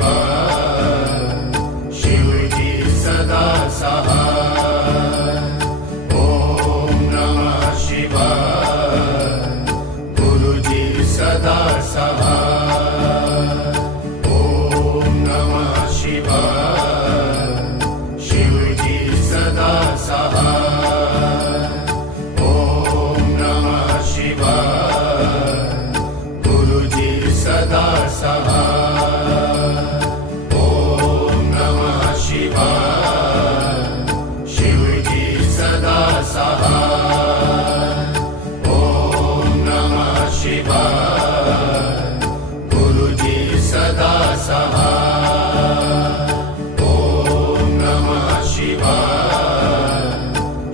शिवाय शिवजी सदा सहाय ओम नमः शिवाय गुरुजी सदा सहाय ओम नमः शिवाय शिवजी सदा सहाय ओम नमः शिवाय गुरुजी सदा सहाय ओम नमः शिवाय शिवजी सदा सहाय ओम नमः शिवाय गुरुजी सदा सहाय ओम नमः शिवाय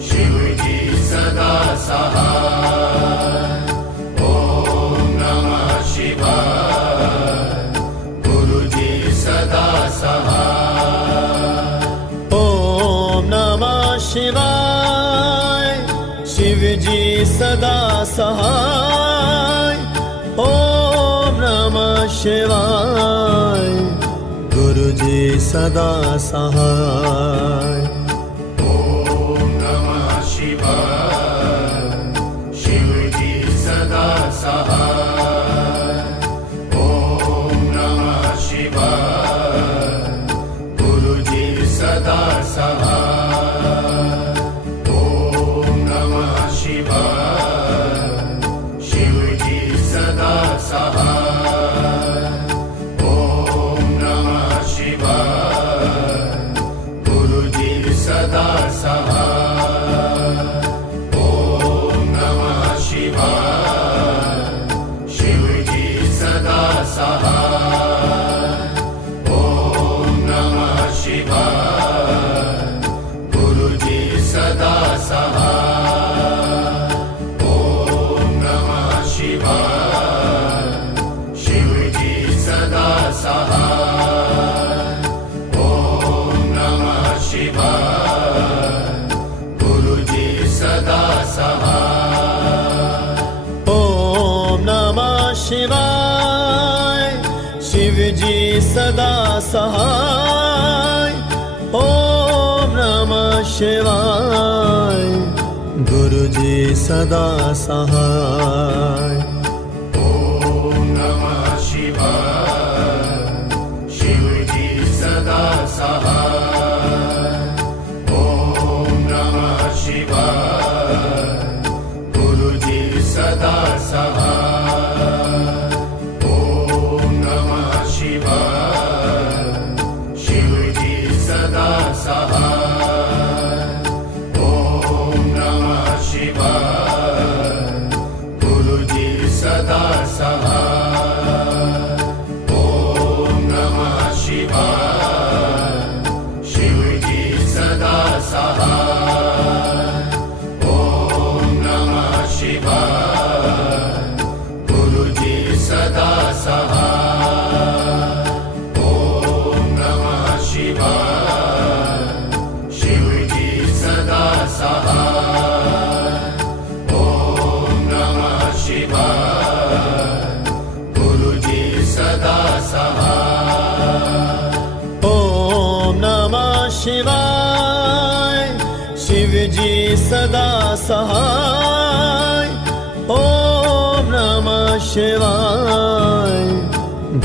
शिवजी सदा सहाय ओम नमः शिवाय गुरुजी सदा सहाय ओम नमः शिवाय शिवजी सदा सहाय ओम नमः शिवाय गुरुजी सदा सहाय ओम नमः शिवाय शिवजी सदा सहाय ओम नमः शिवाय गुरुजी सदा सहाय ओम नमः शिवाय शिवजी सदा सहाय ओम नमः शिवाय गुरुजी सदा सहाय ओम नमः शिवाय शिवजी सदा सहाय ओम नमः शिवाय गुरुजी सदा सहाय ओम नमः शिवाय शिवजी सदा सहाय ओम नमः शिवाय गुरुजी सदा सहाय ओम नमः शिवाय शिवजी सदा सहाय ओम नमः शिवाय गुरुजी सदा सहाय ओम नमः शिवाय शिवजी सदा सहाय ओम नमः शिवाय गुरुजी सदा सहाय ओम नमः शिवाय शिवजी सदा सहाय ओम नमः शिवाय गुरुजी सदा सहाय ओम नमः शिवाय शिवजी सदा सहाय ओम नमः शिवाय गुरुजी सदा सहाय ओम नमः शिवाय शिवजी सदा सहाय ओम नमः शिवाय गुरुजी सदा सहाय ओम नमः शिवाय शिवजी सदा सहाय ओम नमः शिवाय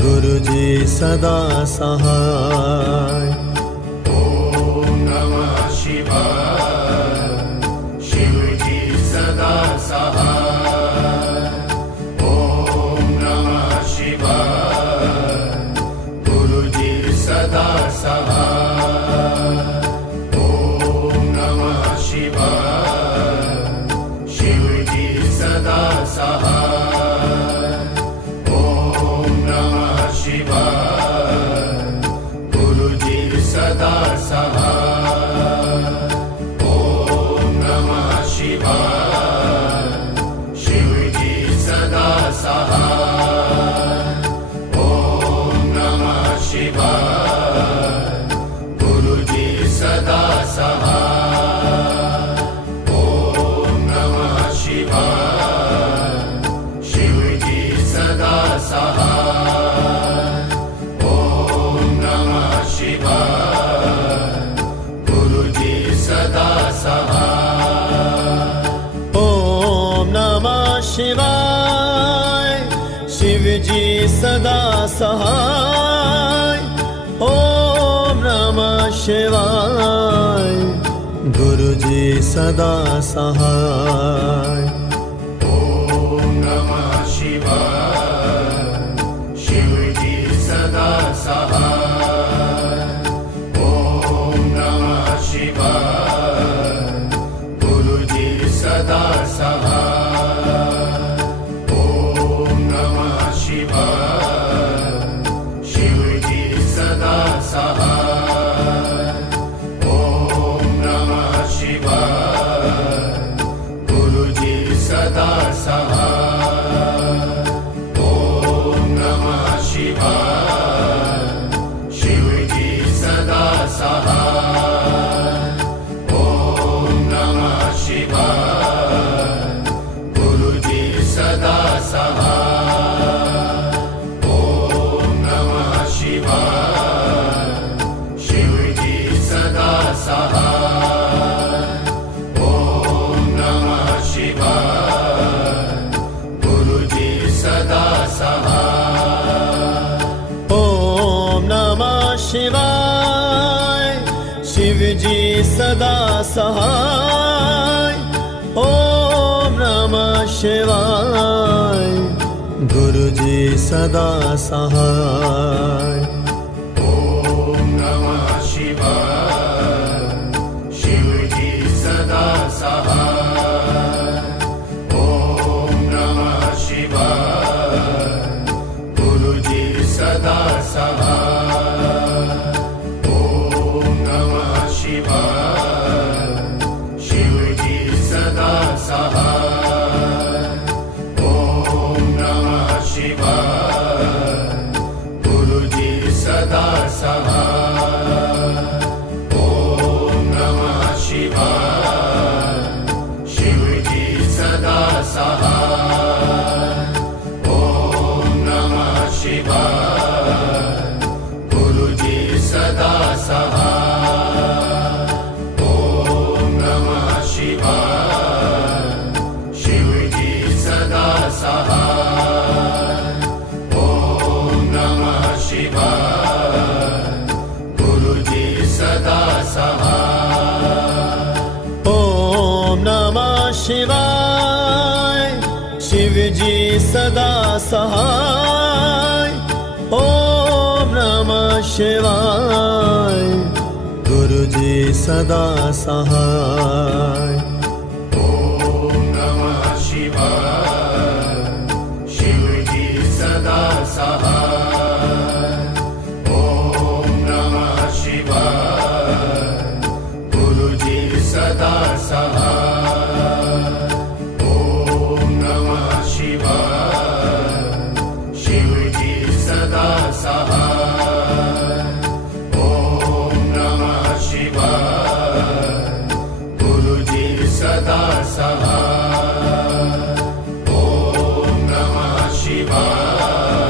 गुरुजी सदा सहाय ओम नमः शिवाय शिवजी सदा सहाय ओम नमः शिवाय गुरुजी सदा सहाय ओम नमः शिवाय शिवजी सदा सहाय ओम नमः शिवाय गुरुजी सदा सहाय ओम नमः शिवाय गुरुजी सदा सहाय ॐ नमः शिवाय शिवजी सदा सहाय ॐ नमः शिवाय गुरुजी सदा सहाय ॐ नमः शिवाय शिवजी सदा सहाय ॐ नमः शिवाय गुरुजी सदा सहाय ॐ नमः शिवाय शिवजी सदा सहाय ॐ नमः शिवाय गुरुजी सदा सहाय ॐ नमः शिवाय शिवजी सदा सहाय ॐ नमः शिवाय गुरुजी सदा सहाय ओम नमः शिवाय शिवजी सदा सहाय ओम नमः शिवाय गुरुजी सदा सहाय ॐ नमः शिवाय शिवजी सदा सहाय ॐ नमः शिवाय गुरुजी सदा सहाय ॐ नमः शिवाय शिवजी सदा सहाय ॐ नमः शिवाय गुरुजी सदा सहाय ॐ नमः शिवाय शिवजी सदा सहाय ॐ नमः शिवाय गुरुजी सदा सहाय ॐ नमः शिवाय शिवजी सदा सहाय ॐ नमः शिवाय गुरुजी सदा सहाय ओम नमः शिवाय शिवजी सदा सहाय ओम नमः शिवाय गुरुजी सदा सहाय ॐ नमः शिवाय शिवजी सदा सहाय ॐ नमः शिवाय गुरुजी सदा सहाय ॐ नमः शिवाय शिवजी सदा सहाय ॐ नमः शिवाय गुरुजी सदा सहाय ॐ नमः शिवाय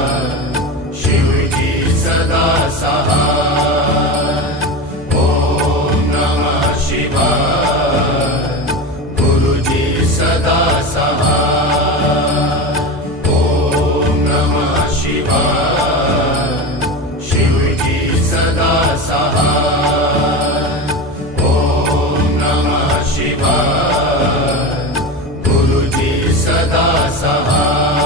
शिवजी सदा सहाय ॐ नमः शिवाय गुरुजी सदा सहाय ॐ नमः शिवाय शिवजी सदा सहाय ॐ नमः शिवाय गुरुजी सदा सहाय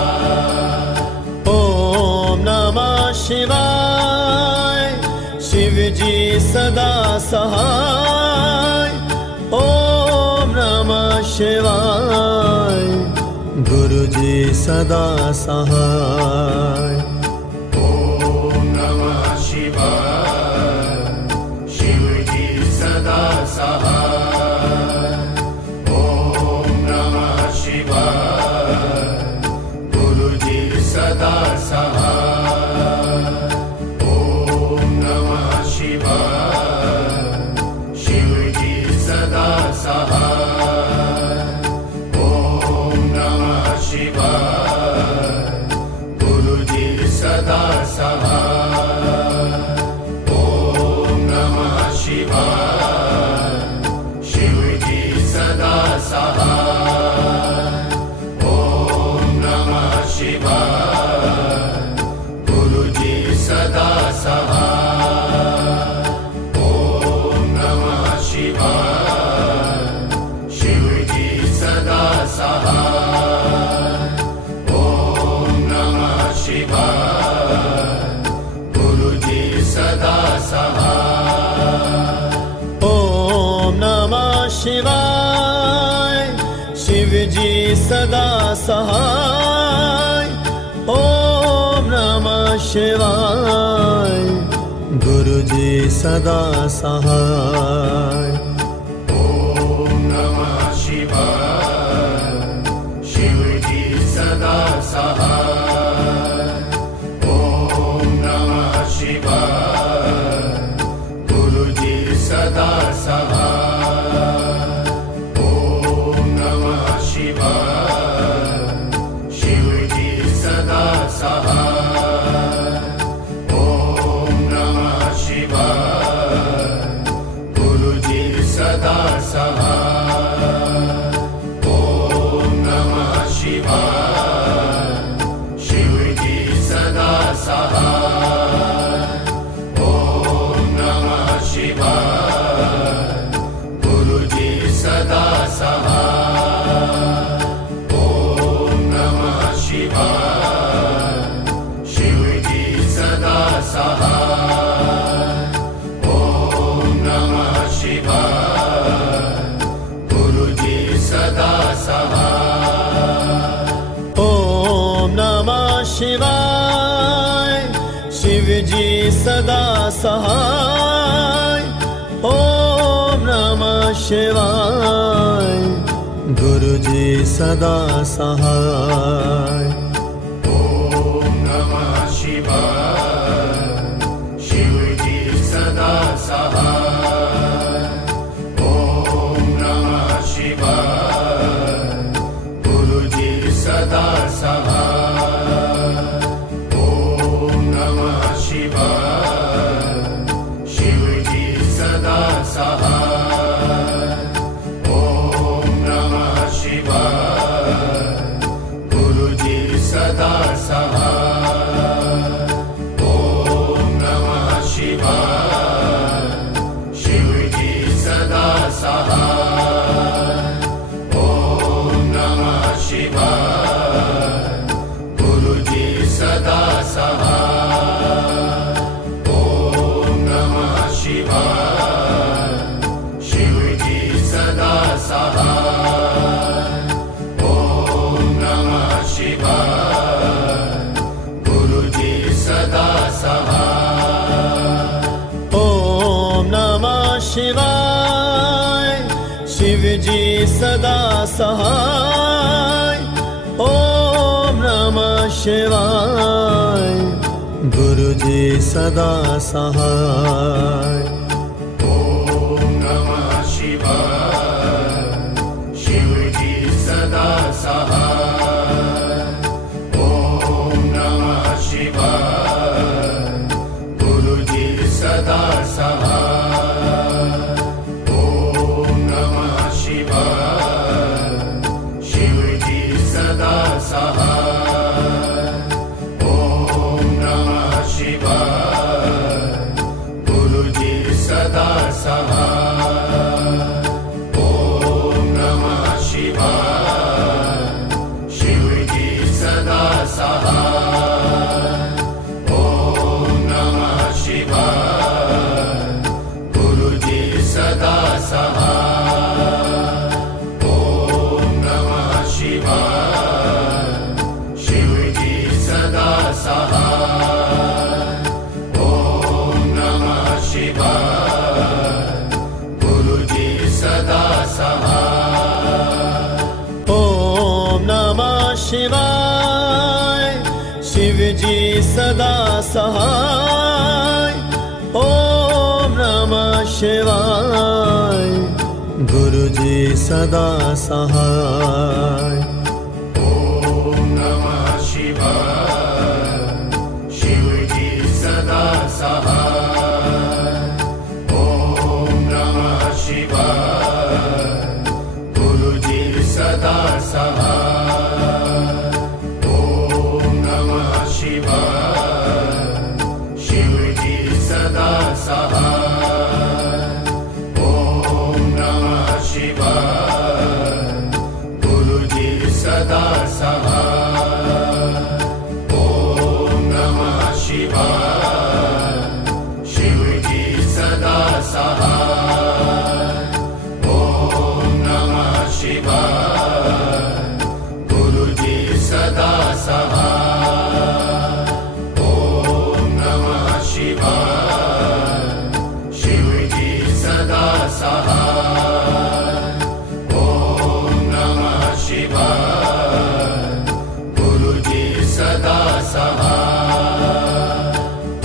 ओम नमः शिवाय शिवजी सदा सहाय ओम नमः शिवाय गुरुजी सदा सहाय ॐ नमः शिवाय शिवजी सदा सहाय ॐ नमः शिवाय गुरुजी सदा सहाय ॐ नमः शिवाय शिवजी सदा सहाय ॐ नमः शिवाय गुरुजी सदा सहाय ॐ नमः शिवाय शिवाय शिवजी सदा सहाय ओम नमः शिवाय गुरुजी सदा सहाय ॐ नमः शिवाय शिवजी सदा सहाय ॐ नमः शिवाय गुरुजी सदा सहाय ॐ नमः शिवाय शिवजी सदा सहाय ॐ नमः शिवाय गुरुजी सदा सहाय ॐ नमः शिवाय शिवजी सदा सहाय ॐ नमः शिवाय गुरुजी सदा सहाय ॐ नमः शिवाय शिवजी सदा सहाय ॐ नमः शिवाय गुरुजी सदा सहाय ओम नमः शिवाय शिवजी सदा सहाय ओम नमः शिवाय गुरुजी सदा सहाय ॐ नमः शिवाय शिवजी सदा सहाय ॐ नमः शिवाय गुरुजी सदा सहाय ॐ नमः शिवाय शिवजी सदा सहाय ॐ नमः शिवाय गुरुजी सदा सहाय ॐ नमः शिवाय शिवजी सदा सहाय ॐ नमः शिवाय गुरुजी सदा सहाय ॐ नमः शिवाय शिवजी सदा सहाय ॐ नमः शिवाय गुरुजी सदा सहाय ओम नमः शिवाय शिवजी सदा सहाय ओम नमः शिवाय गुरुजी सदा सहाय ॐ नमः शिवाय शिवजी सदा सहाय ॐ नमः शिवाय गुरुजी सदा सहाय ॐ नमः शिवाय शिवजी सदा सहाय ॐ नमः शिवाय गुरुजी सदा सहाय ॐ नमः शिवाय शिवजी सदा सहाय ॐ नमः शिवाय गुरुजी सदा सहाय ॐ नमः शिवाय शिवजी सदा सहाय ॐ नमः शिवाय गुरुजी सदा सहाय ओम नमः शिवाय शिवजी सदा सहाय ओम नमः शिवाय गुरुजी सदा सहाय ॐ नमः शिवाय शिवजी सदा सहाय ॐ नमः शिवाय गुरुजी सदा सहाय ॐ नमः शिवाय शिवजी सदा सहाय ॐ नमः शिवाय गुरुजी सदा सहाय ॐ नमः शिवाय सहाय ओम नमः शिवाय गुरुजी सदा सहाय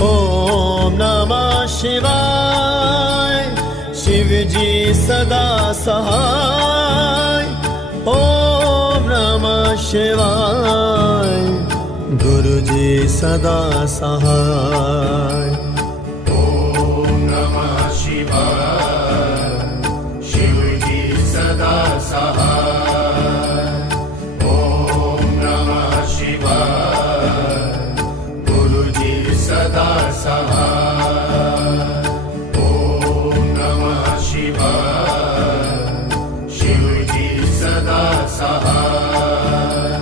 ओम नमः शिवाय शिवजी सदा सहाय ओम नमः शिवाय गुरुजी सदा सहाय ओम नमः शिवाय शिवजी सदा सहाय ओम नमः शिवाय गुरुजी सदा सहाय ओम नमः शिवाय शिवजी सदा सहाय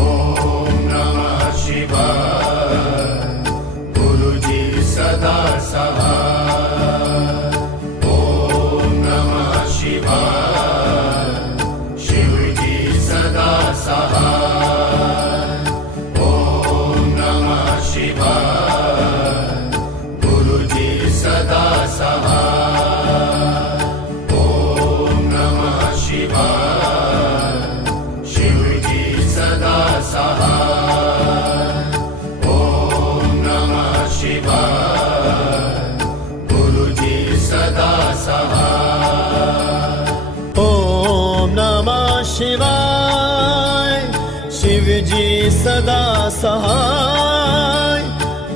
ओम नमः शिवाय गुरुजी सदा सहाय ओम नमः शिवाय शिवजी सदा सहाय ओम नमः शिवाय गुरुजी सदा सहाय ओम नमः शिवाय शिवजी सदा सहाय ओम नमः शिवाय गुरुजी सदा सहाय ओम नमः शिवाय शिवजी सदा सहाय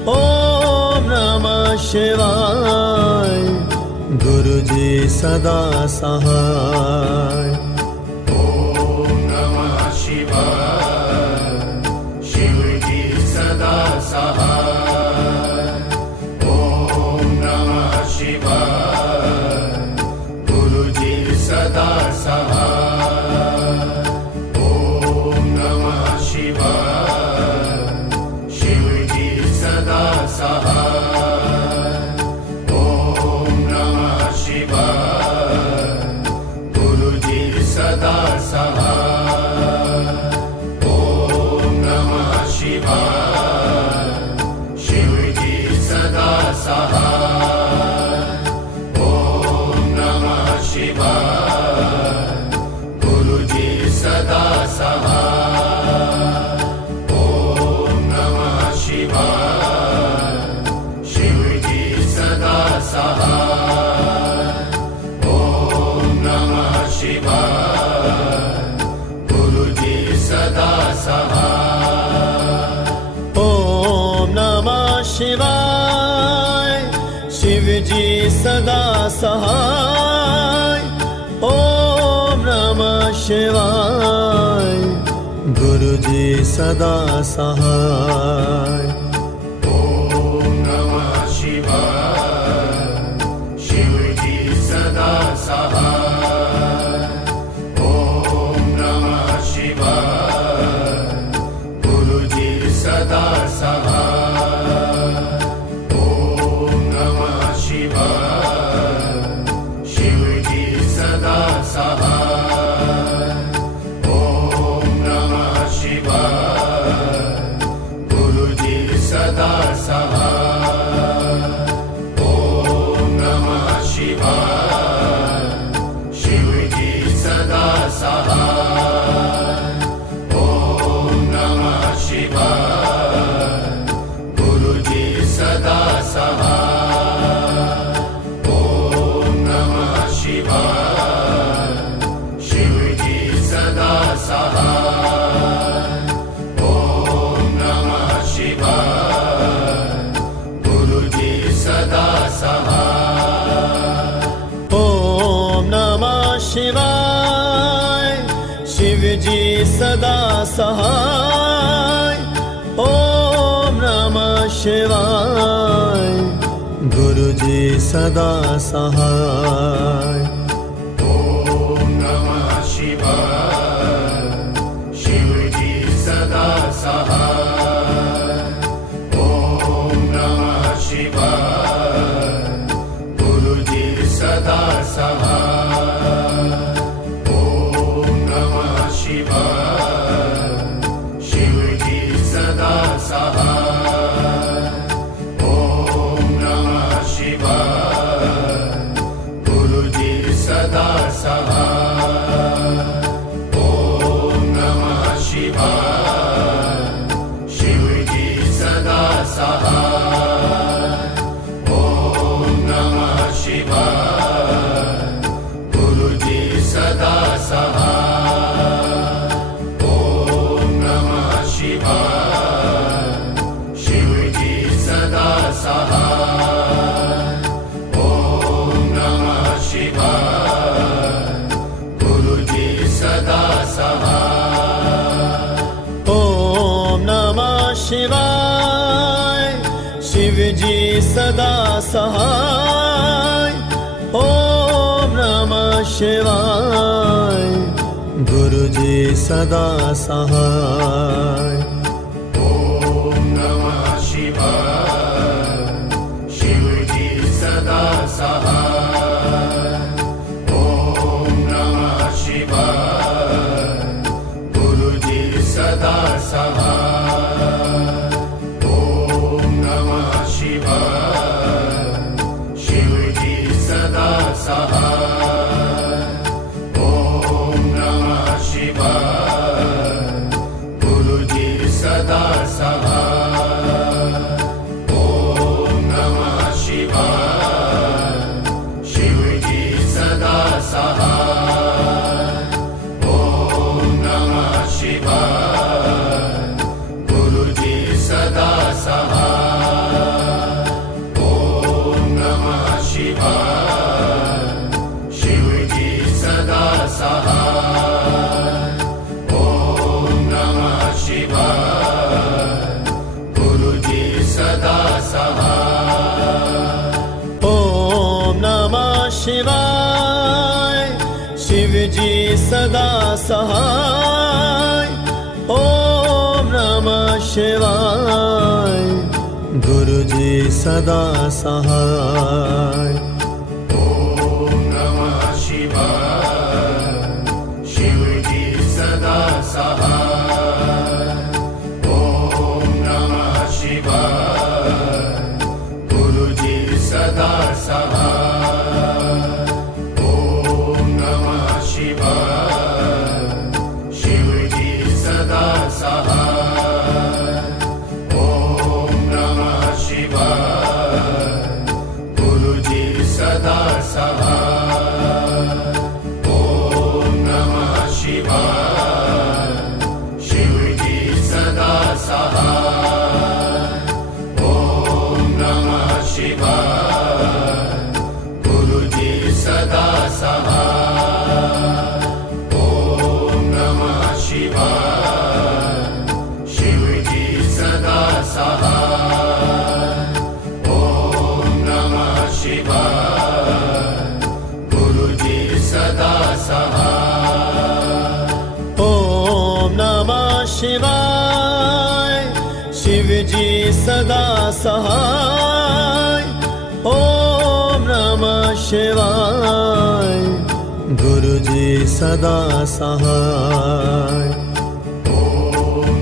ओम नमः शिवाय गुरुजी सदा सहाय ओम नमः शिवाय शिवजी सदा सहाय ओम नमः शिवाय गुरुजी सदा सहाय ओम नमः शिवाय शिवजी सदा सहाय ओम नमः शिवाय गुरुजी सदा सहाय ओम नमः शिवाय शिवजी सदा सहाय ओम नमः शिवाय गुरुजी सदा सहाय ओम नमः शिवाय शिवजी सदा सहाय ओम नमः शिवाय गुरुजी सदा सहाय ओम नमः शिवाय शिवजी सदा सहाय ओम नमः शिवाय गुरुजी सदा सहाय ओम नमः शिवाय शिवजी सदा सहाय ओम नमः शिवाय गुरुजी सदा सहाय ओम नमः शिवाय शिवजी सदा सहाय ओम नमः शिवाय गुरुजी सदा सहाय ओम नमः शिवाय शिवजी सदा सहाय ओम नमः शिवाय गुरुजी सदा सहाय ओम नमः शिवाय शिवजी सदा सहाय ओम नमः शिवाय गुरुजी सदा सहाय ओम नमः शिवाय शिवजी सदा सहाय ओम नमः शिवाय गुरुजी सदा सहाय ओम नमः शिवाय शिवजी सदा सहाय ओम नमः शिवाय गुरुजी सदा सहाय ओम नमः शिवाय शिवजी सदा सहाय ओम नमः शिवाय गुरुजी शिवाय गुरुजी सदा सहाय ॐ नमः शिवाय शिवजी सदा सहाय ॐ नमः शिवाय गुरुजी सदा सहाय ॐ नमः शिवाय शिवजी सदा सहाय ॐ नमः शिवाय गुरुजी सदा सहाय ॐ नमः शिवाय शिवजी सदा सहाय ॐ नमः शिवाय गुरुजी सदा सहाय ॐ नमः शिवाय शिवजी सदा सहाय ॐ नमः शिवाय गुरुजी सदा सहाय ॐ नमः शिवाय शिवजी सदा सहाय ॐ नमः शिवाय गुरुजी सदा सहाय ॐ नमः शिवाय शिवजी सदा सहाय ॐ नमः शिवाय गुरुजी सदा सहाय ॐ नमः शिवाय शिवजी सदा सहाय ॐ नमः शिवाय गुरुजी सदा सहाय ॐ नमः शिवाय शिवजी सदा सहाय ॐ नमः शिवाय गुरुजी सदा सहाय ॐ नमः शिवाय शिवजी सदा सहाय ॐ नमः शिवाय गुरुजी सदा सहाय ॐ नमः शिवाय शिवजी सदा सहाय ॐ नमः शिवाय गुरुजी सदा सहाय ॐ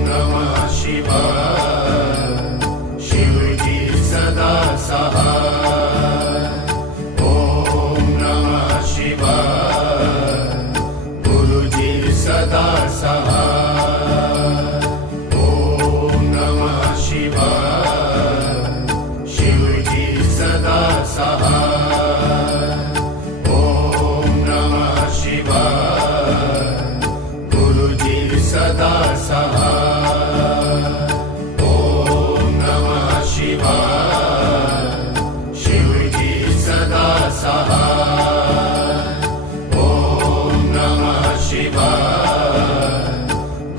नमः शिवाय शिवजी सदा सहाय ॐ नमः शिवाय गुरुजी सदा सहाय ॐ नमः शिवाय शिवजी सदा सहाय ॐ नमः शिवाय गुरुजी सदा सहाय ॐ नमः शिवाय शिवजी सदा सहाय ॐ नमः शिवाय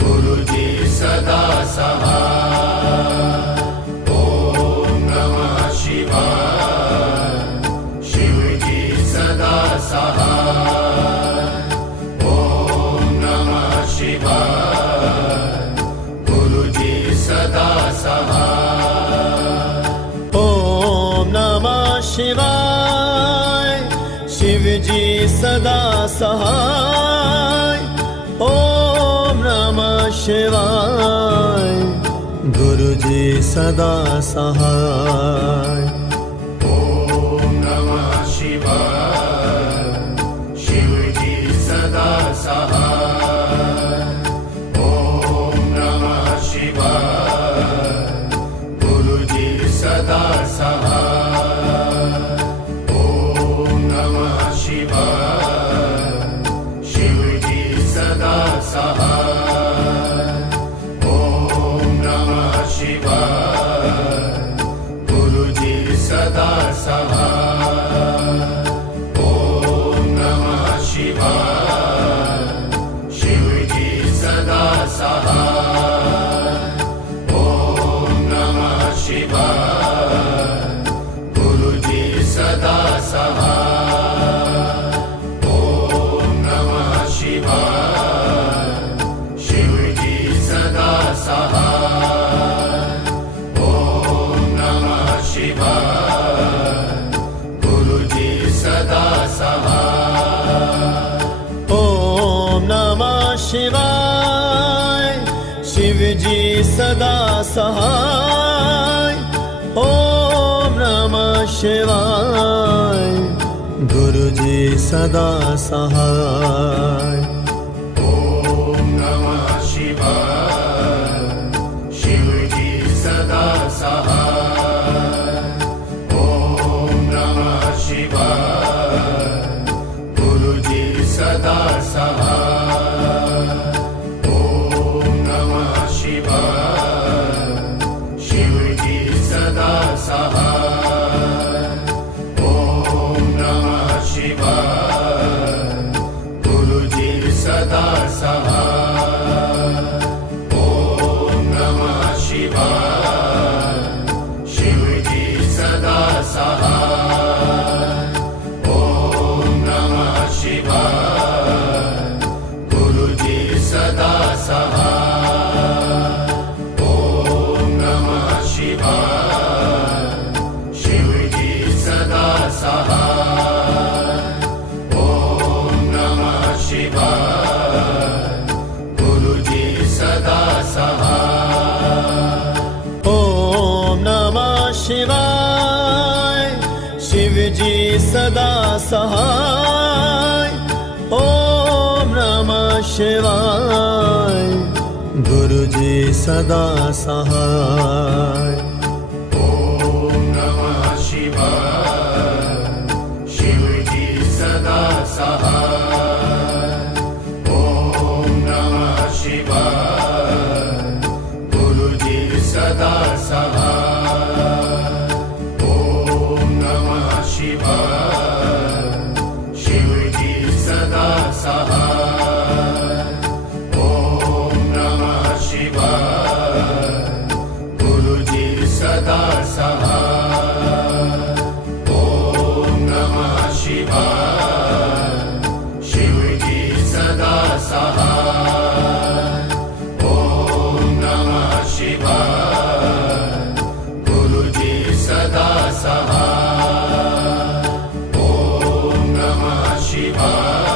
गुरुजी सदा सहाय ॐ नमः शिवाय शिवजी सदा सहाय ॐ नमः शिवाय गुरुजी सदा सहाय ॐ नमः शिवाय शिवजी सदा सहाय ॐ नमः शिवाय गुरुजी सदा सहाय ॐ नमः शिवाय शिवजी सदा सहाय ॐ नमः शिवाय गुरुजी सदा सहाय ॐ नमः शिवाय शिवजी सदा सहाय ॐ नमः शिवाय गुरुजी सदा सहाय ॐ नमः शिवाय ओम नमः शिवाय शिव जी सदा सहाय ओम नमः शिवाय गुरु जी सदा सहाय ॐ नमः शिवाय शिवजी सदा सहाय ॐ नमः शिवाय गुरुजी सदा सहाय ॐ नमः शिवाय शिवजी सदा सहाय ॐ नमः शिवाय गुरुजी सदा सहाय ॐ नमः शिवाय शिवजी सदा सहाय ॐ नमः शिवाय गुरुजी सदा सहाय ॐ नमः शिवाय शिवजी सदा सहाय ॐ नमः शिवाय गुरुजी सदा सहाय ओम नमः शिवाय शिव जी सदा सहाय ओम नमः शिवाय गुरु जी सदा सहाय ॐ नमः शिवाय शिवजी सदा सहाय ॐ नमः शिवाय गुरुजी सदा सहाय ॐ नमः शिवाय शिवजी सदा सहाय ॐ नमः शिवाय गुरुजी सदा सहाय ॐ नमः शिवाय शिवजी सदा सहाय ॐ नमः शिवाय गुरुजी सदा सहाय ॐ नमः शिवाय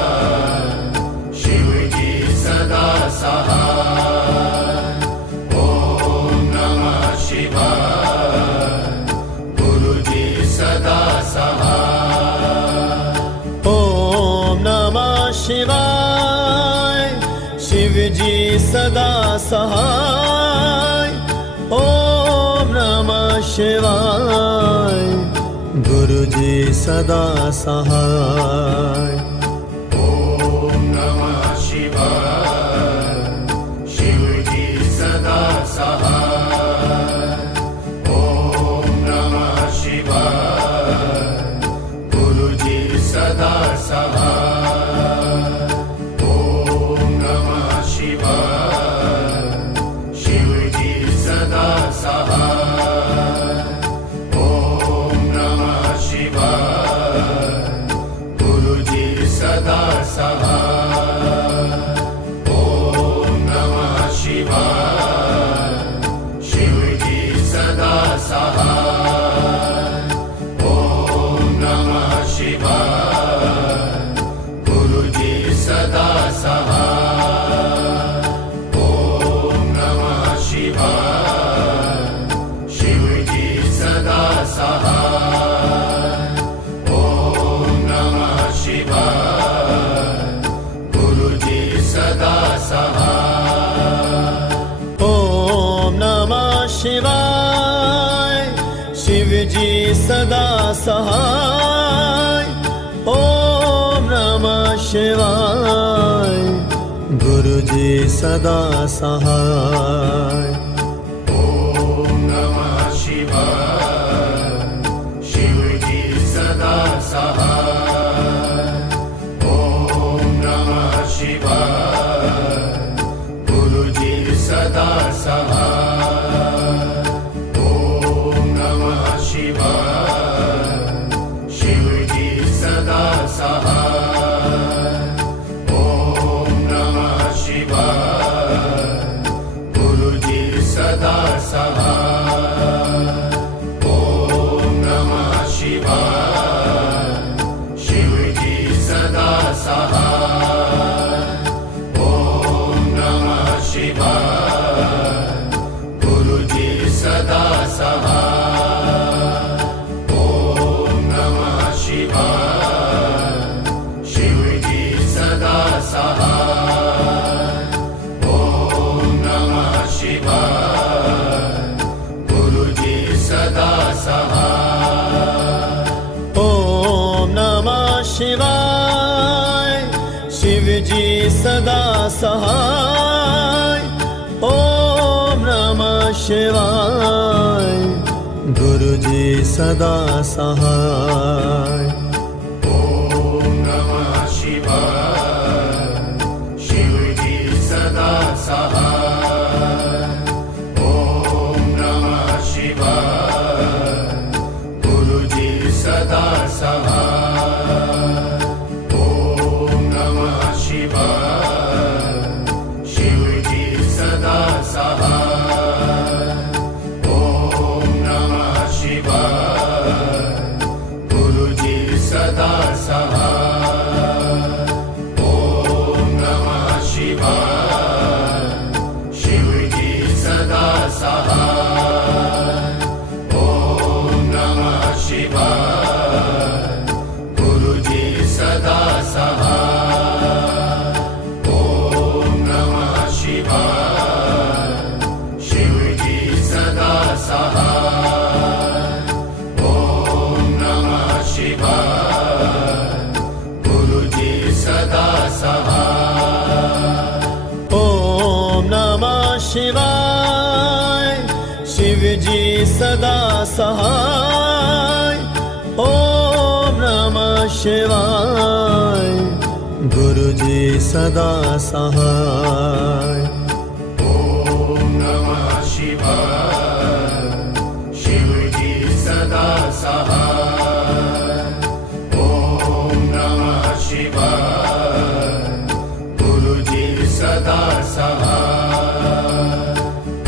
शिवजी सदा सहाय ॐ नमः शिवाय गुरुजी सदा सहाय ओम नमः शिवाय शिव जी सदा सहाय ओम नमः शिवाय गुरु जी सदा सहाय ॐ नमः शिवाय शिवजी सदा सहाय ॐ नमः शिवाय गुरुजी सदा सहाय ॐ नमः शिवाय शिवजी सदा सहाय ॐ नमः शिवाय गुरुजी सदा सहाय ॐ नमः शिवाय शिवजी सदा सहाय ॐ नमः शिवाय गुरुजी सदा सहाय ॐ नमः शिवाय शिवजी सदा सहाय ॐ नमः शिवाय गुरुजी सदा सहाय ओम नमः शिवाय शिव जी सदा सहाय ओम नमः शिवाय गुरु जी सदा सहाय ॐ नमः शिवाय शिवजी सदा सहाय ॐ नमः शिवाय गुरुजी सदा सहाय ॐ नमः शिवाय शिवजी सदा सहाय ॐ नमः शिवाय गुरुजी सदा सहाय ओम नमः शिवाय गुरुजी सदा सहाय ॐ नमः शिवाय शिवजी सदा सहाय ॐ नमः शिवाय गुरुजी सदा सहाय ॐ नमः शिवाय शिवजी सदा सहाय ॐ नमः शिवाय गुरुजी सदा सहाय ॐ नमः शिवाय शिवजी सदा सहाय ॐ नमः शिवाय गुरुजी सदा सहाय ॐ नमः शिवाय शिवजी सदा सहाय ॐ नमः शिवाय गुरुजी सदा सहाय ओम नमः शिवाय शिवजी सदा सहाय ओम नमः शिवाय गुरुजी सदा सहाय ॐ नमः शिवाय शिवजी सदा सहाय ॐ नमः शिवाय गुरुजी सदा सहाय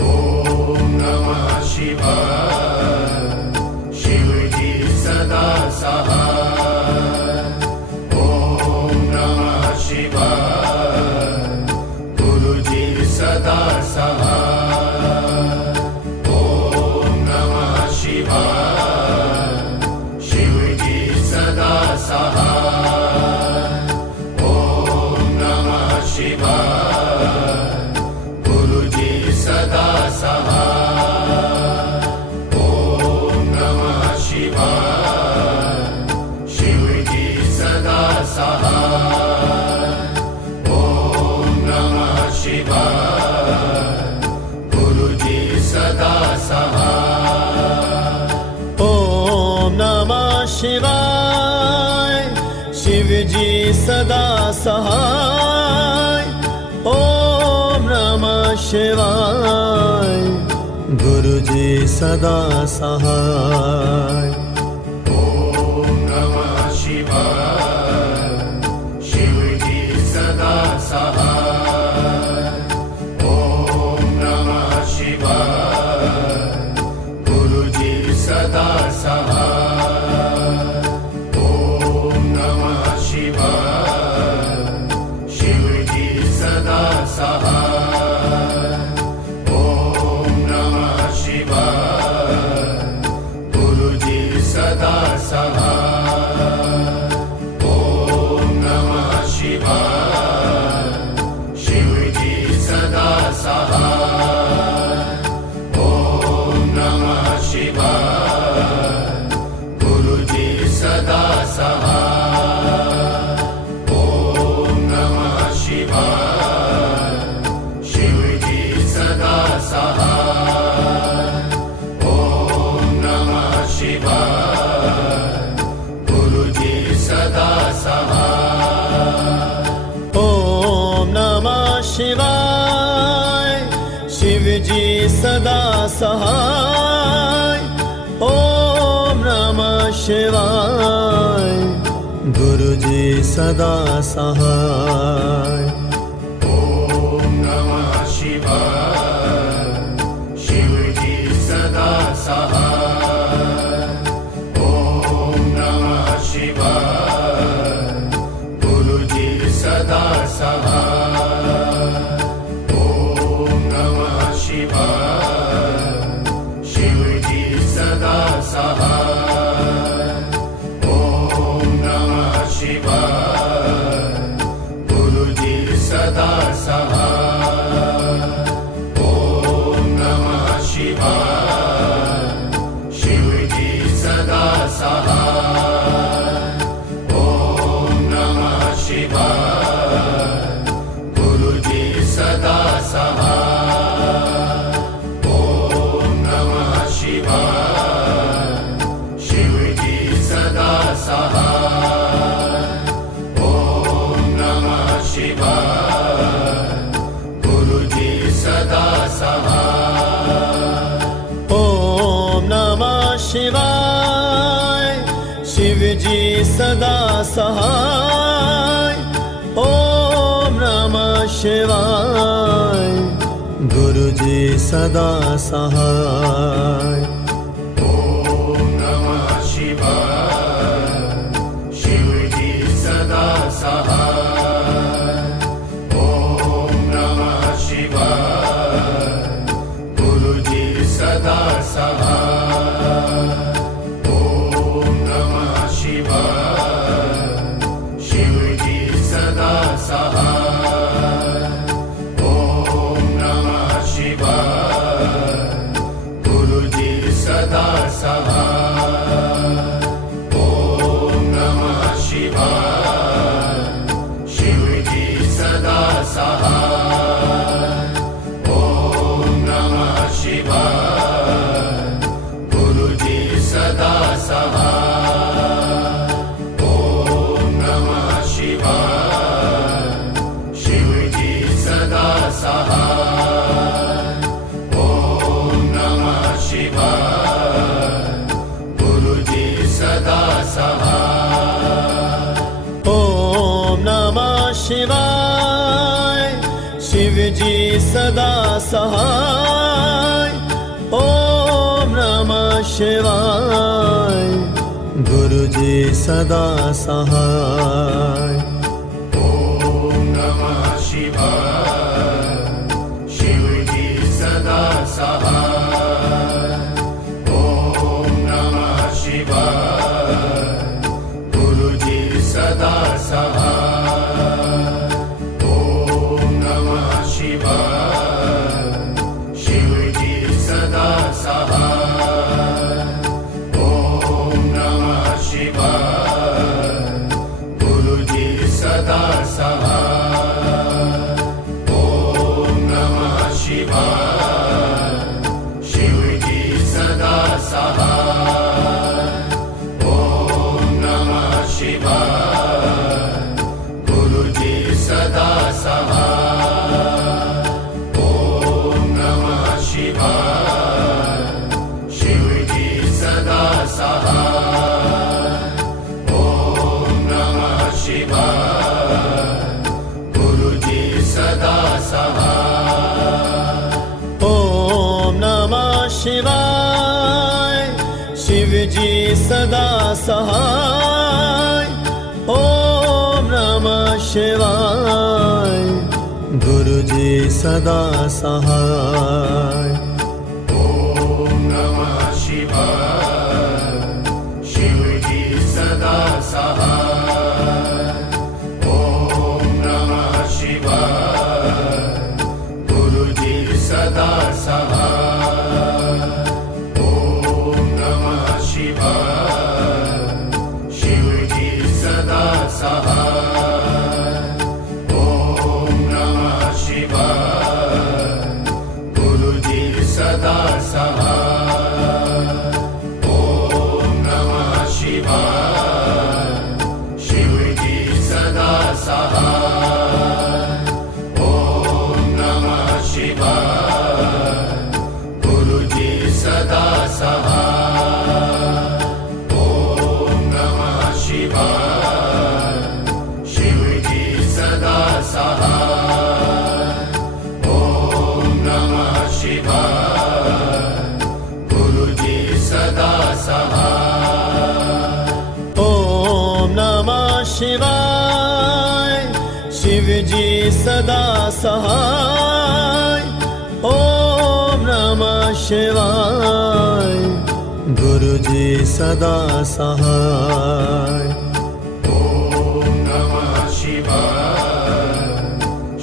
ॐ नमः शिवाय शिवजी सदा सहाय ॐ नमः शिवाय गुरुजी सदा सहाय ॐ नमः शिवाय शिवजी सदा सहाय ॐ नमः शिवाय गुरुजी सदा सहाय ॐ नमः शिवाय शिवजी सदा सहाय ॐ नमः शिवाय गुरुजी सदा सहाय ओम नमः शिवाय शिवजी सदा सहाय ओम नमः शिवाय गुरुजी सदा सहाय ॐ नमः शिवाय शिवजी सदा सहाय ॐ नमः शिवाय गुरुजी सदा सहाय ॐ नमः शिवाय शिवजी सदा सहाय ॐ नमः शिवाय गुरुजी सदा सहाय ॐ नमः शिवाय शिवजी सदा सहाय ॐ नमः शिवाय गुरुजी सदा सहाय ॐ नमः शिवाय शिवजी सदा सहाय ॐ नमः शिवाय गुरुजी सदा सहाय ओम नमः शिवाय शिवजी सदा सहाय ओम नमः शिवाय गुरुजी सदा सहाय ॐ नमः शिवाय शिवजी सदा सहाय ॐ नमः शिवाय गुरुजी सदा सहाय ॐ नमः शिवाय शिवजी सदा सहाय ॐ नमः शिवाय गुरुजी सदा सहाय ॐ नमः शिवाय शिवजी सदा सहाय ॐ नमः शिवाय शिवाय गुरुजी सदा सहाय ओम नमः शिवाय शिवजी सदा सहाय ओम नमः शिवाय गुरुजी सदा सहाय ओम नमः शिवाय शिवजी सदा सहाय ओम नमः शिवाय गुरुजी सदा सहाय ओम नमः शिवाय शिवजी सदा सहाय ओम नमः शिवाय गुरुजी सदा सहाय ओम नमः शिवाय शिवजी सदा सहाय ओम नमः शिवाय गुरुजी सदा सहाय ओम नमः शिवाय शिवजी सदा सहाय ओम नमः शिवाय गुरुजी सदा सहाय ओम नमः शिवाय शिवजी सदा सहाय ओम नमः शिवाय गुरुजी सदा सहाय ओम नमः शिवाय शिवजी सदा सहाय ओम नमः शिवाय गुरुजी सदा सहाय ओम नमः शिवाय शिवजी सदा सहाय ओम नमः शिवाय गुरुजी सदा सहाय ओम नमः शिवाय शिवजी सदा सहाय ओम नमः शिवाय गुरुजी सदा सहाय ओम नमः शिवाय शिवजी सदा सहाय ओम नमः शिवाय गुरुजी सदा सहाय ओम नमः शिवाय शिवजी सदा सहाय ओम नमः शिवाय गुरुजी सदा सहाय ओम नमः शिवाय शिवजी सदा सहाय ओम नमः शिवाय गुरुजी सदा सहाय ओम नमः शिवाय शिवजी सदा सहाय ओम नमः शिवाय गुरुजी सदा सहाय ओम नमः शिवाय शिवजी सदा सहाय ओम नमः शिवाय गुरुजी सदा सहाय ओम नमः शिवाय शिवजी सदा सहाय ओम नमः शिवाय गुरुजी सदा सहाय ओम नमः शिवाय शिवजी सदा सहाय ओम नमः शिवाय गुरुजी सदा सहाय ओम नमः शिवाय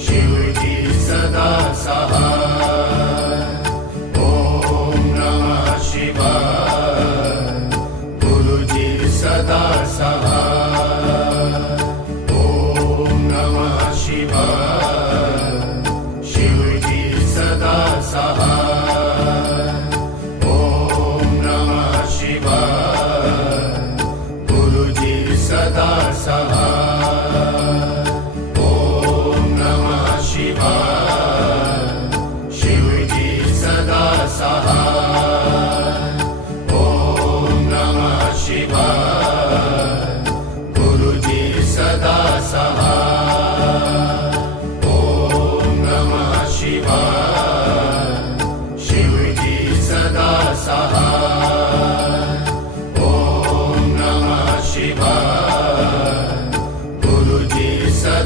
शिवजी सदा सहाय ओम नमः शिवाय गुरुजी सदा सहाय ओम नमः शिवाय शिवजी सदा सहाय ओम नमः शिवाय गुरुजी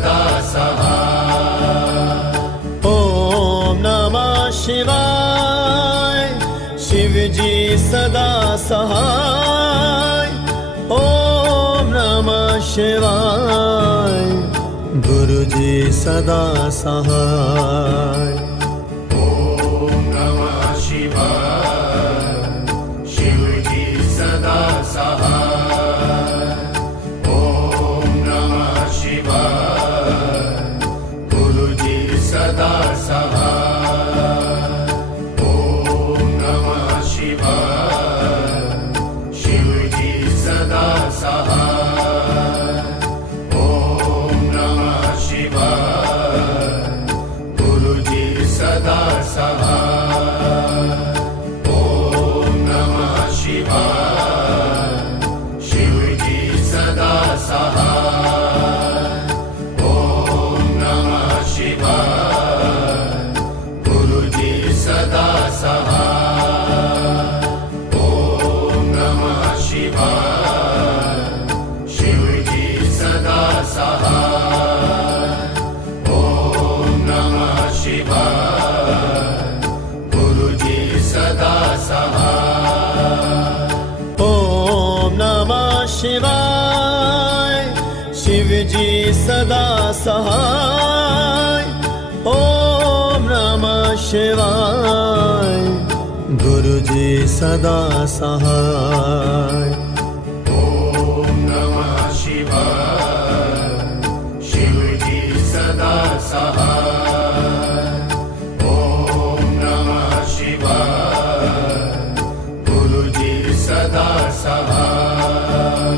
सदा सहाय। ओम नमः शिवाय शिवजी सदा सहाय। ओम नमः शिवाय गुरुजी सदा सहाय। ओम नमः शिवाय शिवजी सदा सहाय। ओम नमः शिवाय गुरुजी सदा सहाय। ओम नमः शिवाय शिवजी सदा सहाय। ओम नमः शिवाय गुरुजी सदा सहाय। ओम नमः शिवाय शिवजी सदा सहाय। ओम नमः शिवाय गुरुजी सदा सहाय। ओम नमः शिवाय शिवजी सदा सहाय। ओम नमः शिवाय गुरुजी सदा सहाय। ओम नमः शिवाय शिवजी सदा सहाय। ओम नमः शिवाय गुरुजी सदा सहाय। ओम नमः शिवाय शिवजी सदा सहाय। ओम नमः शिवाय गुरुजी सदा सहाय।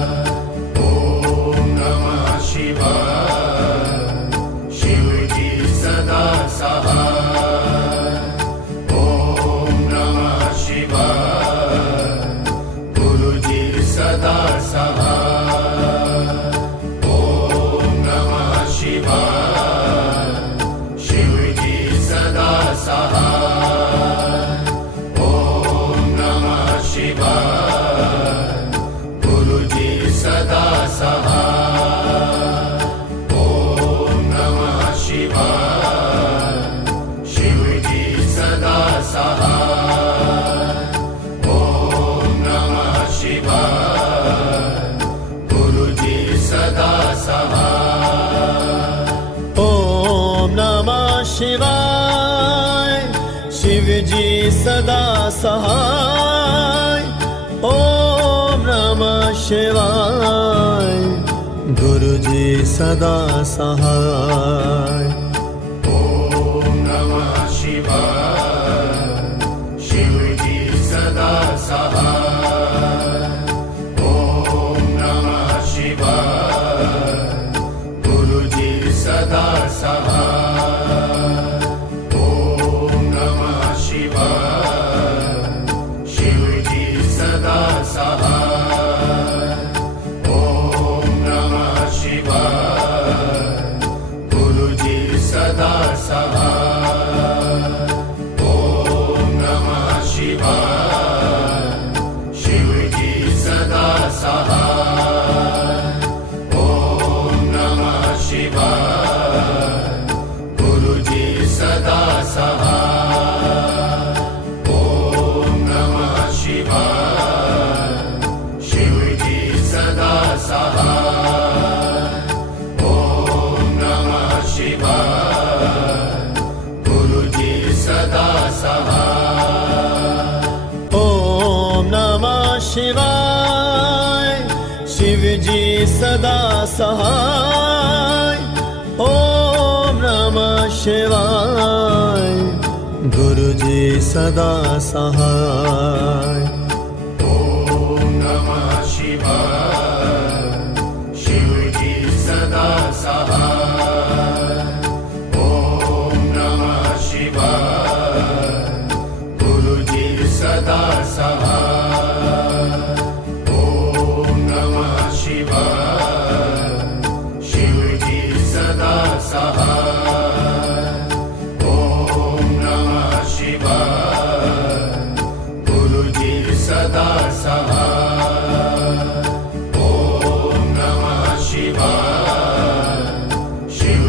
ओम नमः शिवाय शिवजी सदा सहाय। ओम नमः शिवाय गुरुजी सदा सहाय। ओम नमः शिवाय शिवजी सदा सहाय। ओम नमः शिवाय गुरुजी सदा सहाय। ओम नमः शिवाय शिवजी सदा सहाय। ओम नमः शिवाय गुरुजी सदा सहाय। ओम नमः शिवाय शिवजी सदा सहाय। ओम नमः शिवाय गुरुजी सदा सहाय। ओम नमः शिवाय शिवजी सदा सहाय। ओम नमः शिवाय गुरुजी सदा सहाय। ओम नमः शिवाय शिवजी सदा सहाय। ओम नमः शिवाय गुरुजी सदा सहाय। ओम नमः शिवाय शिवजी सदा सहाय। ओम नमः शिवाय गुरुजी सदा सहाय। ओम नमः शिवाय शिवजी सदा सहाय। ओम नमः शिवाय गुरुजी सदा सहाय। ओम नमः शिवाय शिवजी सदा सहाय। ओम नमः शिवाय गुरुजी सदा सहाय। ओम नमः शिवाय शिवजी सदा सहाय। ओम नमः शिवाय गुरुजी सदा सहाय। ओम नमः शिवाय शिवजी सदा सहाय। ओम नमः शिवाय गुरुजी सदा सहाय। ओम नमः शिवाय शिव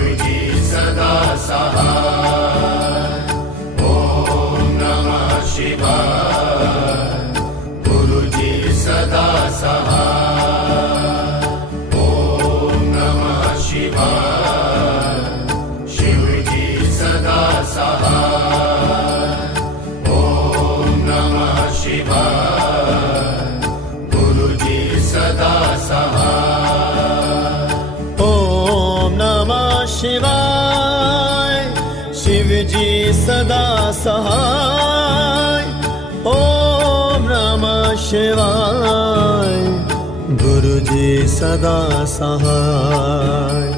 शिवाय शिवजी सदा सहाय ओम नमः शिवाय गुरुजी सदा सहाय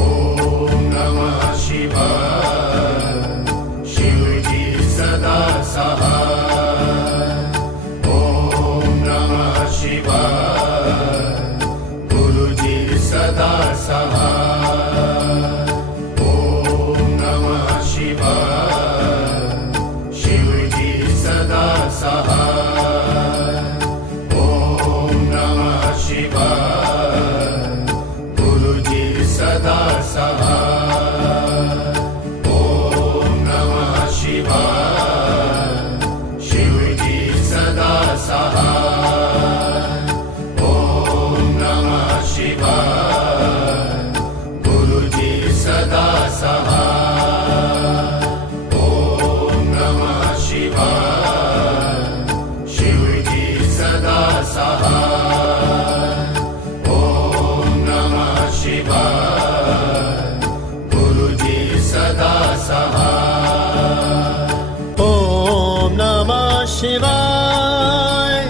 ॐ नमः शिवाय शिवजी सदा सहाय ॐ नमः शिवाय गुरुजी सदा सहाय ॐ नमः शिवाय शिवजी सदा सहाय ॐ नमः शिवाय गुरुजी सदा सहाय ॐ नमः शिवाय शिवजी सदा सहाय ॐ नमः शिवाय गुरुजी सदा सहाय ॐ नमः शिवाय शिवजी सदा सहाय ॐ नमः शिवाय गुरुजी सदा सहाय ओम नमः शिवाय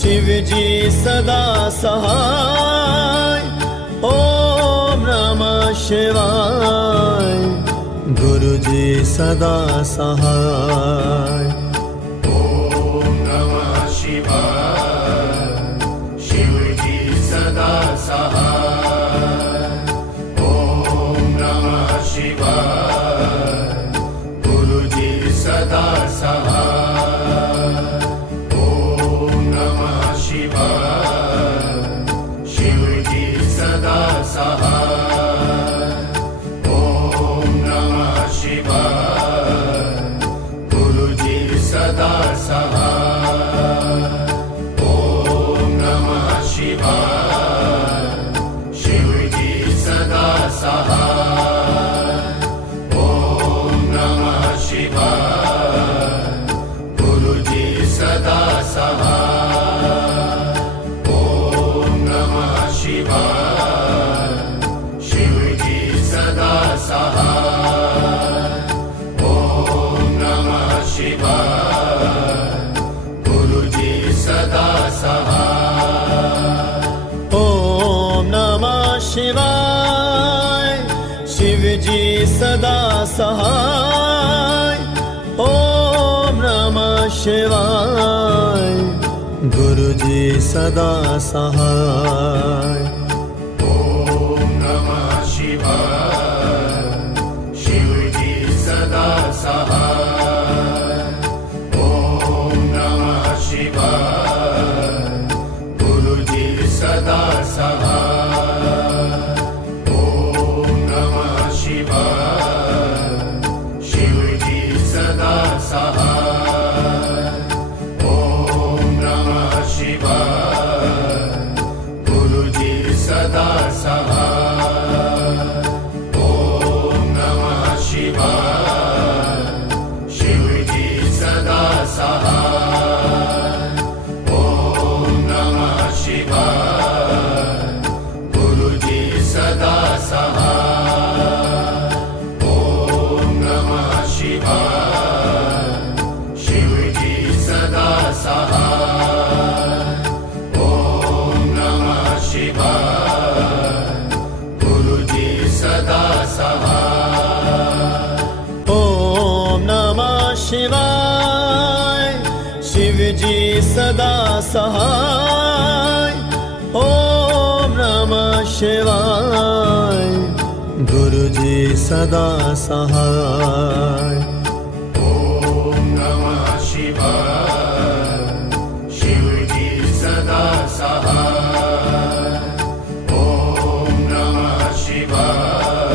शिवजी सदा सहाय ओम नमः शिवाय गुरुजी सदा सहाय ॐ नमः शिवाय शिवजी सदा सहाय ॐ नमः शिवाय गुरुजी सदा सहाय ॐ नमः शिवाय शिवजी सदा सहाय ॐ नमः शिवाय गुरुजी सदा सहाय ॐ नमः शिवाय शिवजी सदा सहाय ॐ नमः शिवाय गुरुजी सदा सहाय ॐ नमः शिवाय शिवजी सदा सहाय ॐ नमः शिवाय गुरुजी सदा सहाय ओम नमः शिवाय शिवजी सदा सहाय ओम नमः शिवाय गुरुजी सदा सहाय ॐ नमः शिवाय शिवजी सदा सहाय ॐ नमः शिवाय गुरुजी सदा सहाय ॐ नमः शिवाय शिवजी सदा सहाय ॐ नमः शिवाय गुरुजी सदा सहाय ॐ नमः शिवाय शिवजी सदा सहाय ॐ नमः शिवाय गुरुजी सदा सहाय ॐ नमः शिवाय शिवजी सदा सहाय ॐ नमः शिवाय गुरुजी सदा सहाय ओम नमः शिवाय शिवजी सदा सहाय ओम नमः शिवाय गुरुजी सदा सहाय ॐ नमः शिवाय शिवजी सदा सहाय ॐ नमः शिवाय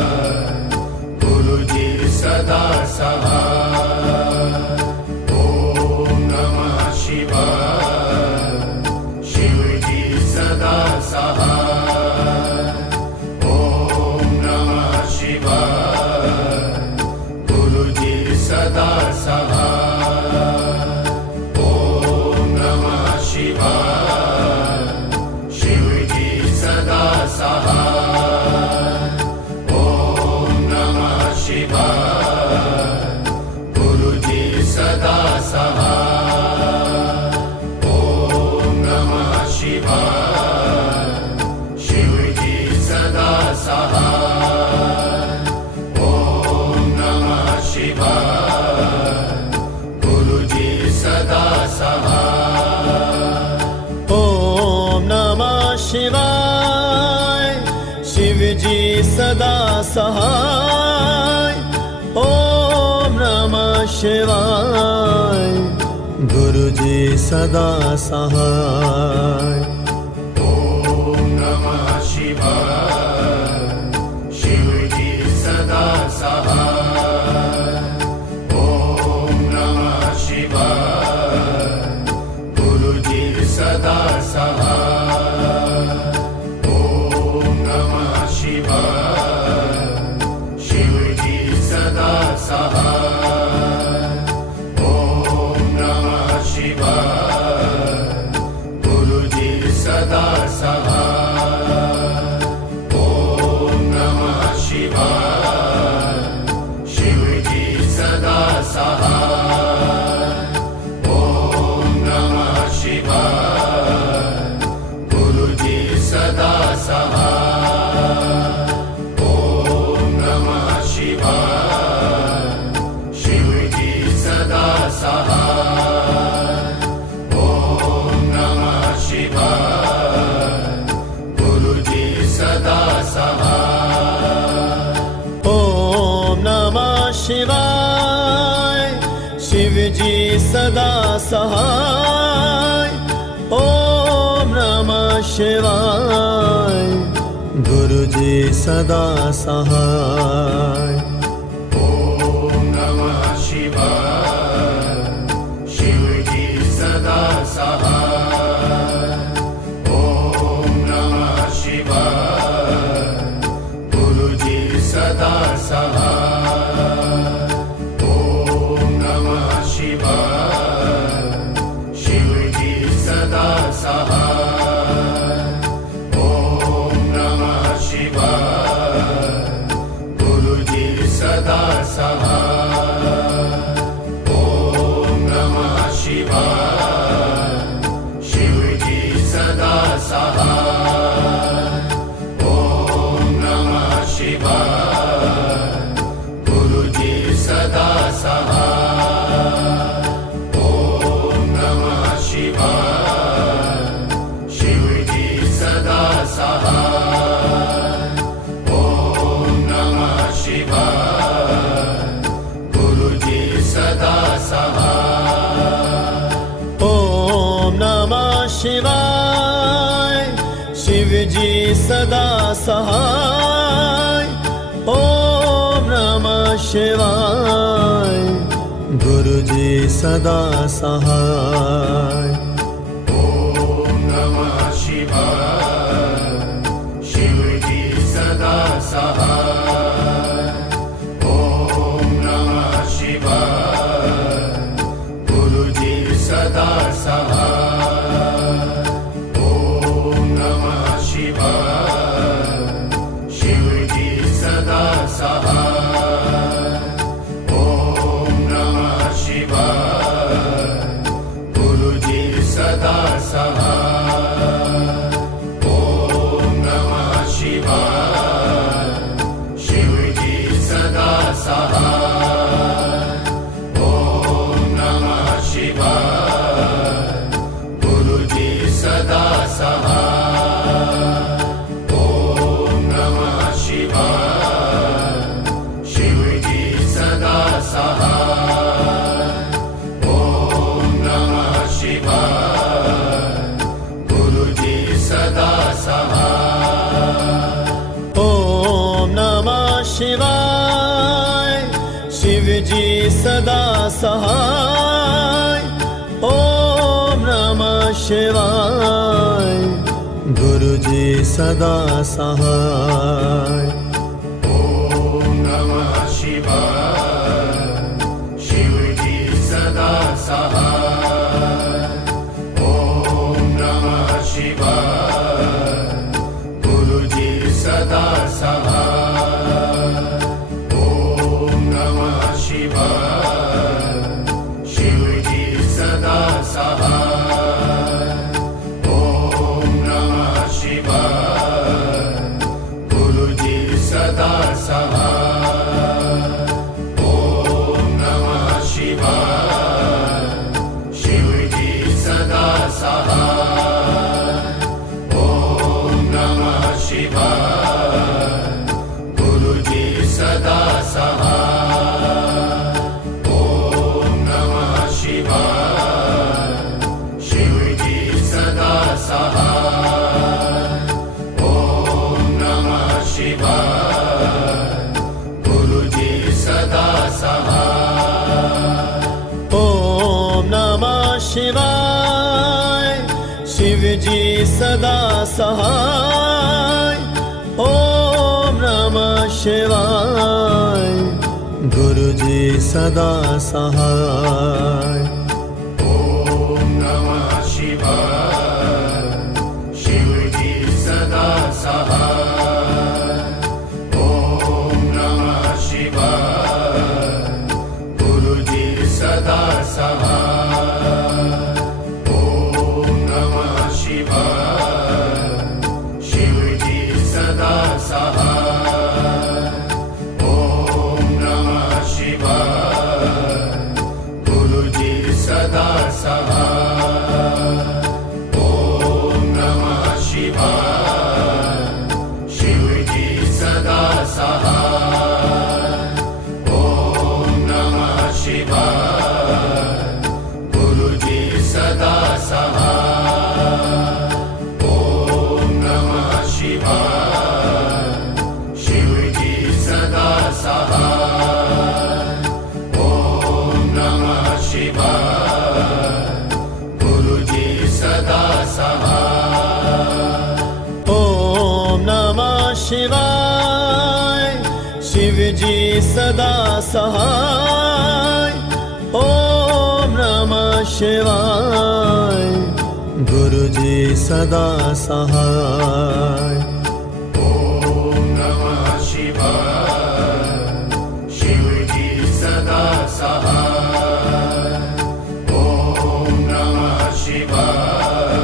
गुरुजी सदा सहाय ॐ नमः शिवाय शिवजी सदा सहाय ॐ नमः शिवाय गुरुजी शिवाय गुरुजी सदा सहाय ओम नमः शिवाय शिवजी सदा सहाय ओम नमः शिवाय गुरुजी सदा सहाय ओम नमः शिवाय शिवजी सदा सहाय ओम नमः शिवाय गुरुजी सदा सहाय ओम नमः शिवाय शिवजी सदा सहाय ओम नमः शिवाय गुरुजी सदा सहाय ओम नमः शिवाय शिवजी सदा सहाय ओम नमः शिवाय गुरुजी सदा सहाय ओम नमः शिवाय शिवजी सदा सहाय ओम नमः शिवाय गुरुजी सदा सहाय ओम नमः शिवाय शिवजी सदा सहाय ओम नमः शिवाय गुरुजी सदा सहाय ओम नमः शिवाय शिवजी सदा सहाय ओम नमः शिवाय गुरुजी सदा सहाय ओम नमः शिवाय शिवजी सदा सहाय ओम नमः शिवाय गुरुजी सदा सहाय ओम नमः शिवाय शिवजी सदा सहाय ओम नमः शिवाय गुरुजी सदा सहाय ओम नमः शिवाय शिवजी सदा सहाय ओम नमः शिवाय गुरुजी सदा सहाय ओम नमः शिवाय शिवजी सदा सहाय ओम नमः शिवाय गुरुजी सदा सहाय ओम नमः शिवाय शिवजी सदा सहाय ओम नमः शिवाय गुरुजी सदा सहाय ओम नमः शिवाय शिवजी सदा सहाय ओम नमः शिवाय गुरुजी सदा सहाय ओम नमः शिवाय शिवजी सदा सहाय ओम नमः शिवाय गुरुजी सदा सहाय ओम नमः शिवाय शिवजी सदा सहाय ओम नमः शिवाय गुरुजी सदा सहाय ओम नमः शिवाय शिवजी सदा सहाय ओम नमः शिवाय गुरुजी सदा सहाय ओम नमः शिवाय शिवजी सदा सहाय ओम नमः शिवाय गुरुजी सदा सहाय ओम नमः शिवाय शिवजी सदा सहाय ओम नमः शिवाय गुरुजी सदा सहाय ओम सहाय ओम नमः शिवाय शिवजी सदा सहाय ओम नमः शिवाय गुरुजी सदा सहाय ओम नमः शिवाय शिवजी सदा सहाय ओम नमः शिवाय गुरुजी सदा सहाय ओम नमः शिवाय शिवजी सदा सहाय ओम नमः शिवाय गुरुजी सदा सहाय ओम नमः शिवाय शिवजी सदा सहाय ओम नमः शिवाय गुरुजी सदा सहाय ओम नमः शिवाय शिवजी सदा सहाय ओम नमः शिवाय गुरुजी सदा सहाय ओम नमः शिवाय शिवजी सदा सहाय ओम नमः शिवाय गुरुजी सदा सहाय ओम नमः शिवाय शिवजी सदा सहाय ओम नमः शिवाय गुरुजी सदा सहाय ओम नमः शिवाय शिवजी सदा सहाय ओम नमः शिवाय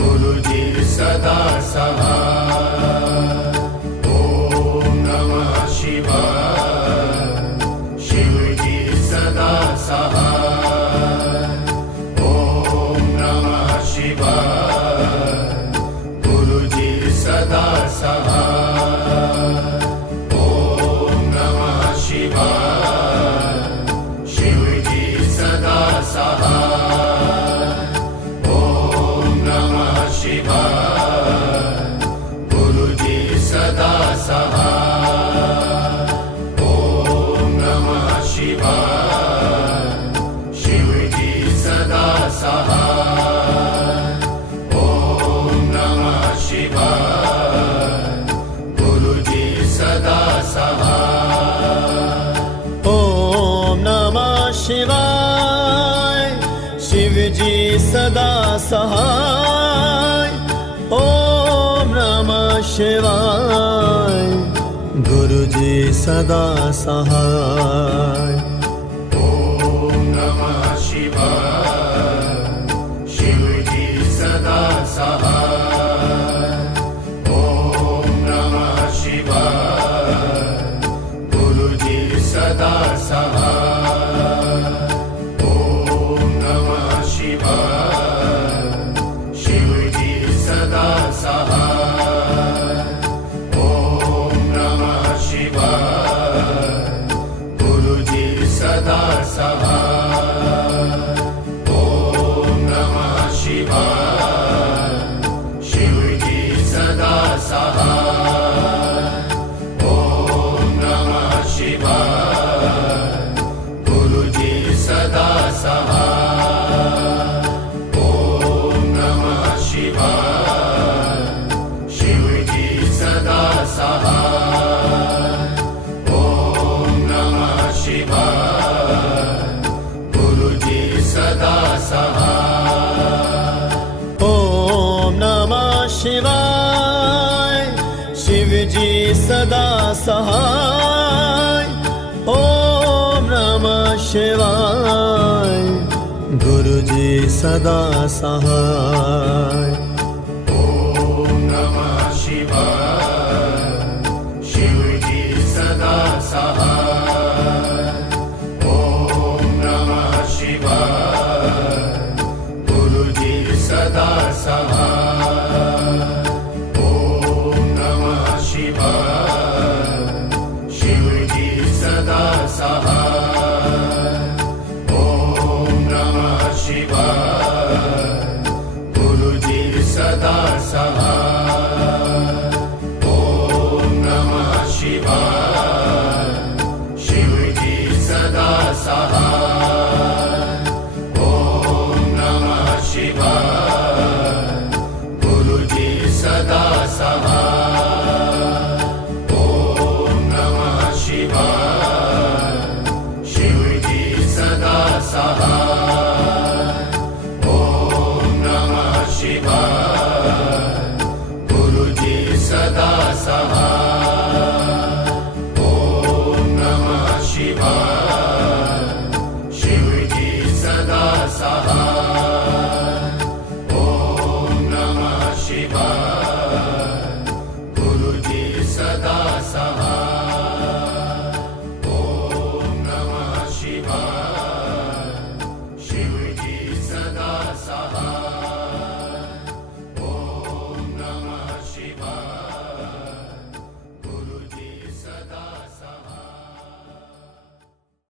गुरुजी सदा सहाय ओम नमः शिवाय शिवजी सदा सहाय ओम नमः शिवाय गुरुजी सदा सहाय ओम नमः शिवाय शिवजी सदा सहाय ओम नमः शिवाय गुरुजी सदा सहाय ओम नमः शिवाय शिवजी सदा सहाय ओम नमः शिवाय गुरुजी सदा सहाय ओम नमः शिवाय शिवजी सदा सहाय ओम नमः शिवाय गुरुजी सदा सहाय ओम नमः शिवाय शिवजी सदा सहाय ओम नमः शिवाय गुरुजी सदा सहाय ओम नमः शिवाय शिवजी सदा सहाय ओम नमः शिवाय गुरुजी सदा सहाय ओम नमः शिवाय शिवजी सदा सहाय ओम नमः शिवाय गुरुजी सदा सहाय ओम नमः शिवाय शिवजी सदा सहाय ओम नमः शिवाय गुरुजी सदा सहाय ओम नमः शिवाय शिवजी सदा सहाय ओम नमः शिवाय गुरुजी सदा सहाय ओम नमः शिवाय शिवजी सदा सहाय ओम नमः शिवाय गुरुजी सदा सहाय ओम नमः शिवाय शिवजी शिवाय